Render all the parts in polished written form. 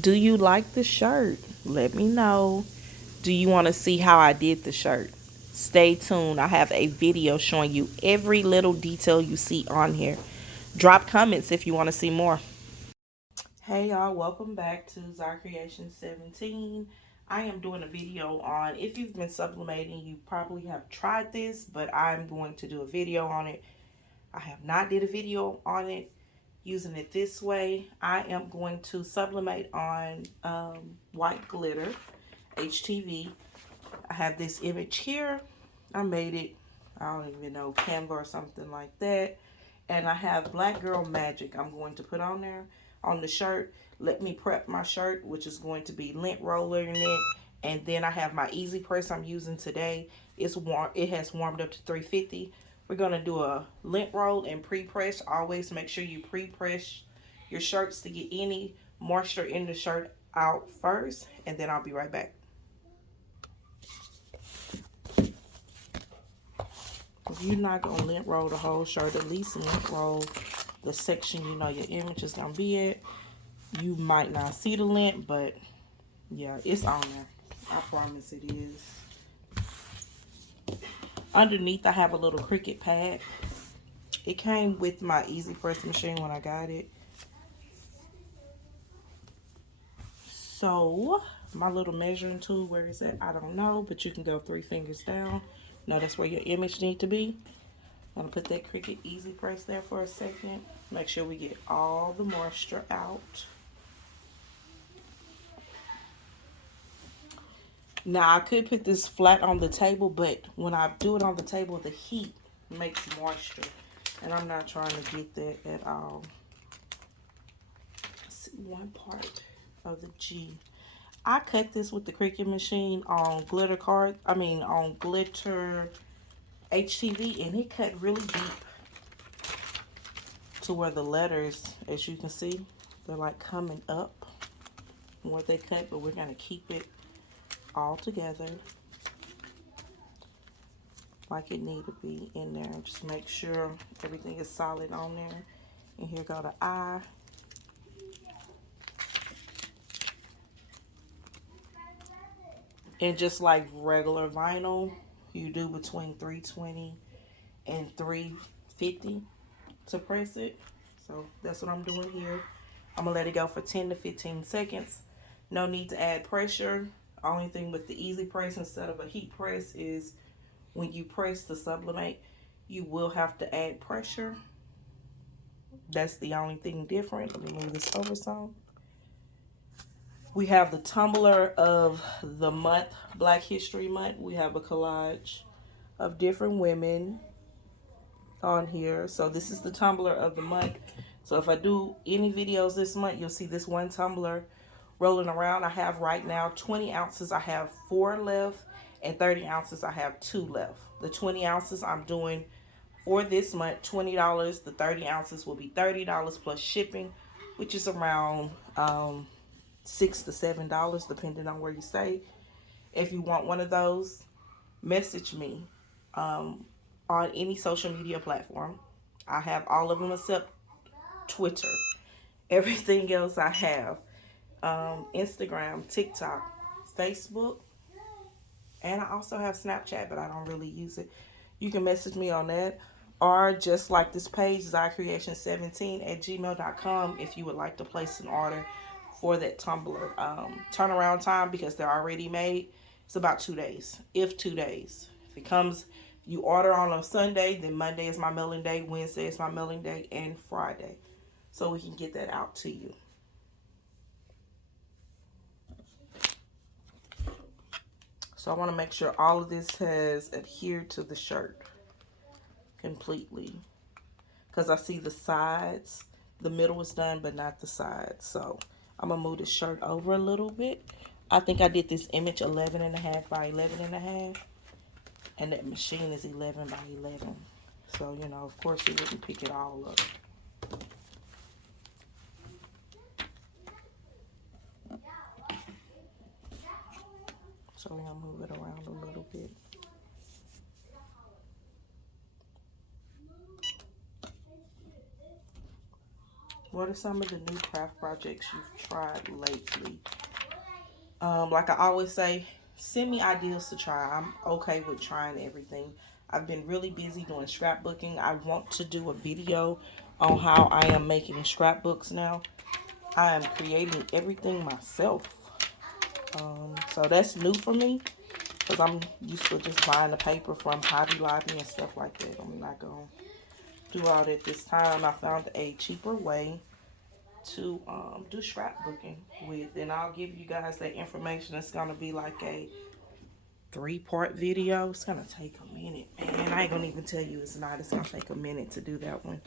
Do you like the shirt? Let me know. Do you want to see how I did the shirt? Stay tuned. I have a video showing you every little detail you see on here. Drop comments if you want to see more. Hey y'all, welcome back to Zar Creation 17. I am doing a video on, if you've been sublimating, you probably have tried this, but I'm going to do a video on it. I have not did a video on it using it this way. I am going to sublimate on white glitter, HTV. I have this image here. I made it, I don't even know, Canva or something like that. And I have Black Girl Magic I'm going to put on there on the shirt. Let me prep my shirt, which is going to be lint roller in it. And then I have my easy press I'm using today. It's warm. It has warmed up to 350. We're going to do a lint roll and pre-press. Always make sure you pre-press your shirts to get any moisture in the shirt out first. And then I'll be right back. If you're not going to lint roll the whole shirt, at least lint roll the section you know your image is going to be at. You might not see the lint, but yeah, it's on there. I promise it is. Underneath, I have a little Cricut pad. It came with my easy press machine when I got it. So, my little measuring tool, where is it? I don't know, but you can go 3 fingers down. No, that's where your image need to be. I'm going to put that Cricut easy press there for a second. Make sure we get all the moisture out. Now, I could put this flat on the table, but when I do it on the table, the heat makes moisture. And I'm not trying to get that at all. Let's see one part of the G. I cut this with the Cricut machine on glitter card. On glitter HTV, and it cut really deep to where the letters, as you can see, they're like coming up where they cut, but we're going to keep it all together like it need to be in there. Just make sure everything is solid on there. And here go the eye. And just like regular vinyl, you do between 320 and 350 to press it. So that's what I'm doing here. I'm gonna let it go for 10 to 15 seconds. No need to add pressure. Only thing with the easy press instead of a heat press is when you press to sublimate, you will have to add pressure. That's the only thing different. Let me move this over some. We have the tumbler of the month, Black History Month. We have a collage of different women on here. So this is the tumbler of the month. So if I do any videos this month, you'll see this one tumbler rolling around. I have right now 20 ounces. I have 4 left, and 30 ounces. I have 2 left. The 20 ounces I'm doing for this month, $20. The 30 ounces will be $30 plus shipping, which is around $6 to $7 depending on where you stay. If you want one of those, message me on any social media platform. I have all of them except Twitter. Everything else I have. Instagram, TikTok, Facebook, and I also have Snapchat, but I don't really use it. You can message me on that, or just like this page, zicreation17@gmail.com, if you would like to place an order for that tumbler. Turnaround time, because they're already made, it's about 2 days, if 2 days. If it comes, you order on a Sunday, then Monday is my mailing day, Wednesday is my mailing day, and Friday. So we can get that out to you. So I want to make sure all of this has adhered to the shirt completely. Because I see the sides, the middle is done, but not the sides. So I'm going to move the shirt over a little bit. I think I did this image 11.5 by 11.5. And that machine is 11 by 11. So, you know, of course it wouldn't pick it all up. So we're going to move it around a little bit. What are some of the new craft projects you've tried lately? Like I always say, send me ideas to try. I'm okay with trying everything. I've been really busy doing scrapbooking. I want to do a video on how I am making scrapbooks now. I am creating everything myself. So that's new for me because I'm used to just buying the paper from Hobby Lobby and stuff like that. I'm not going to do all that this time. I found a cheaper way to do scrapbooking with, and I'll give you guys that information. It's going to be like a 3-part video. It's going to take a minute, man. I ain't going to even tell you it's not. It's going to take a minute to do that one.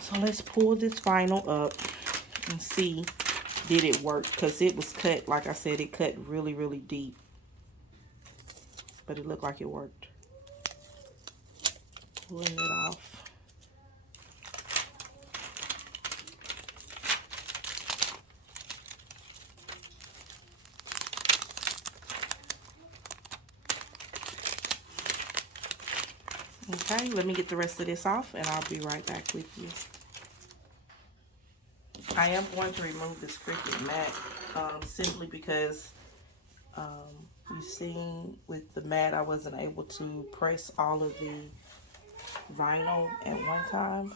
So let's pull this vinyl up and see, did it work? Because it was cut, like I said, it cut really, really deep. But it looked like it worked. Pulling it off. Okay, let me get the rest of this off and I'll be right back with you. I am going to remove this Cricut mat simply because you seen with the mat I wasn't able to press all of the vinyl at one time,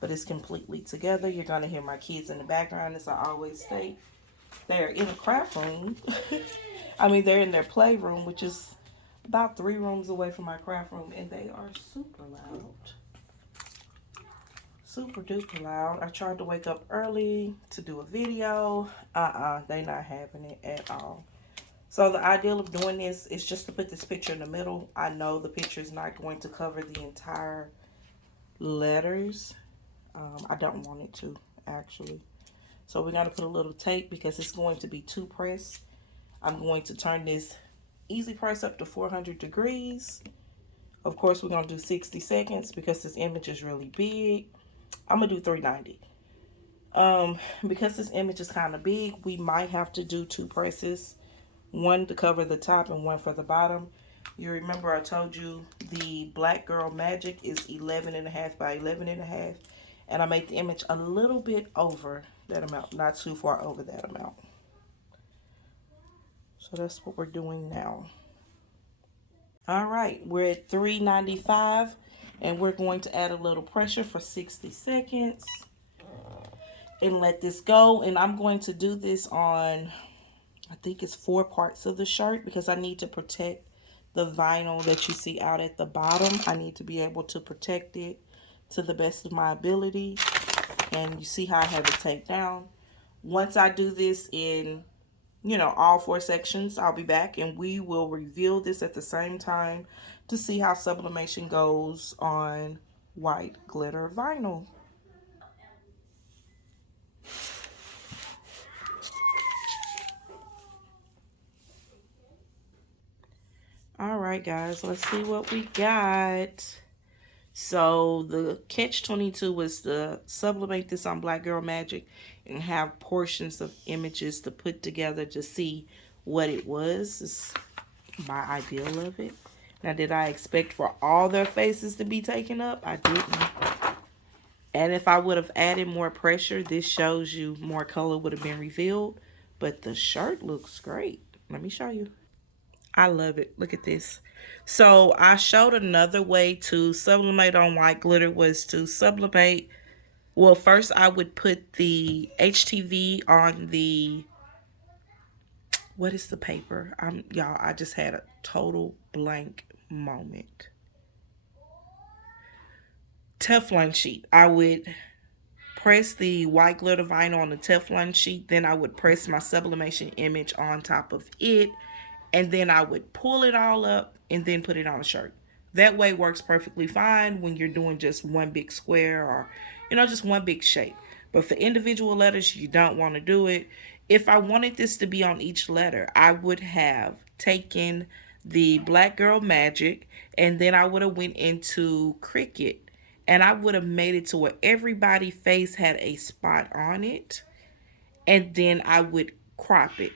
but it's completely together. You're going to hear my kids in the background, as I always say. They're in a craft room. I mean, they're in their playroom, which is about 3 rooms away from my craft room, and they are super loud. Super duper loud. I tried to wake up early to do a video. They not having it at all. So the ideal of doing this is just to put this picture in the middle. I know the picture is not going to cover the entire letters. I don't want it to, actually. So we're going to put a little tape because it's going to be 2 press. I'm going to turn this easy press up to 400 degrees. Of course, we're going to do 60 seconds because this image is really big. I'm going to do 390. Because this image is kind of big, we might have to do 2 presses. One to cover the top and one for the bottom. You remember I told you the Black Girl Magic is 11.5 by 11.5. And I made the image a little bit over that amount, not too far over that amount. So that's what we're doing now. All right, we're at 395 and we're going to add a little pressure for 60 seconds and let this go. And I'm going to do this on, I think it's 4 parts of the shirt because I need to protect the vinyl that you see out at the bottom. I need to be able to protect it to the best of my ability. And you see how I have it taped down. Once I do this in, you know, all 4 sections, I'll be back and we will reveal this at the same time to see how sublimation goes on white glitter vinyl. All right, guys, let's see what we got. So the catch-22 was to sublimate this on Black Girl Magic and have portions of images to put together to see what it was. It's my ideal of it. Now, did I expect for all their faces to be taken up? I didn't. And if I would have added more pressure, this shows you more color would have been revealed. But the shirt looks great. Let me show you. I love it. Look at this. So I showed another way to sublimate on white glitter was to sublimate. Well, first I would put the HTV on the, what is the paper? Y'all, I just had a total blank moment. Teflon sheet. I would press the white glitter vinyl on the Teflon sheet. Then I would press my sublimation image on top of it. And then I would pull it all up and then put it on a shirt. That way works perfectly fine when you're doing just one big square or, you know, just one big shape. But for individual letters, you don't want to do it. If I wanted this to be on each letter, I would have taken the Black Girl Magic and then I would have went into Cricut and I would have made it to where everybody's face had a spot on it. And then I would crop it.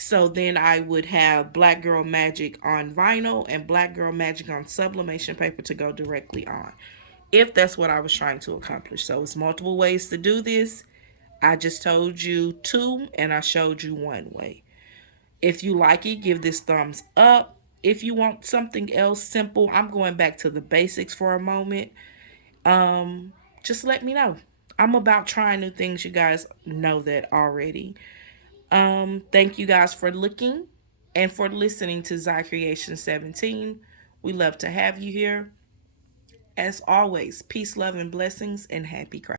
So then I would have Black Girl Magic on vinyl and Black Girl Magic on sublimation paper to go directly on. if that's what I was trying to accomplish. So it's multiple ways to do this. I just told you two and I showed you one way. If you like it, give this thumbs up. If you want something else simple, I'm going back to the basics for a moment. Just let me know. I'm about trying new things. You guys know that already. Thank you guys for looking and for listening to Zy Creation 17. We love to have you here. As always, peace, love, and blessings, and happy crafts.